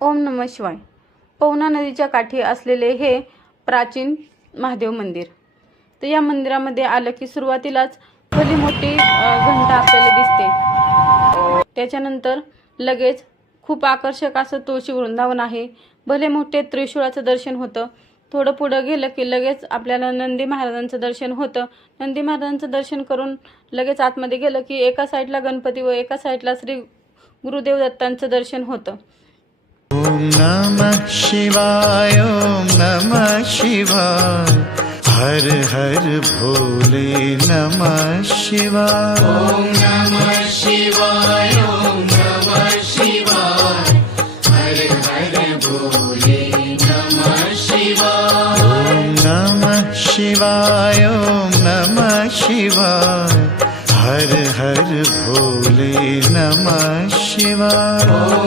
ओम नमः शिवाय। पवना नदीच्या काठी असलेले हे प्राचीन महादेव मंदिर। तर या मंदिरामध्ये आलं की सुरुवातीलाच भली मोठी घंटा आपल्याला दिसते। त्याच्यानंतर लगेच खूप आकर्षक असं तुळशी वृंदावन आहे। भले मोठे त्रिशूळाचं दर्शन होतं। थोडं पुढे गेलं की लगेच आपल्याला नंदी महाराजांचं दर्शन होतं। नंदी महाराजांचं दर्शन करून लगेच आतमध्ये गेलं की एका साईडला गणपती व एका साईडला श्री गुरुदेव दत्तांचं दर्शन होतं। ओम नमः शिवाय, ओम नमः शिवाय, हर हर भोले नमः शिवाय। ओम नमः शिवाय, ओम नमः शिवाय, हर हर भोले नमः शिवाय। ओम नमः शिवाय, ओम नमः शिवाय, हर हर भोले नमः शिवाय।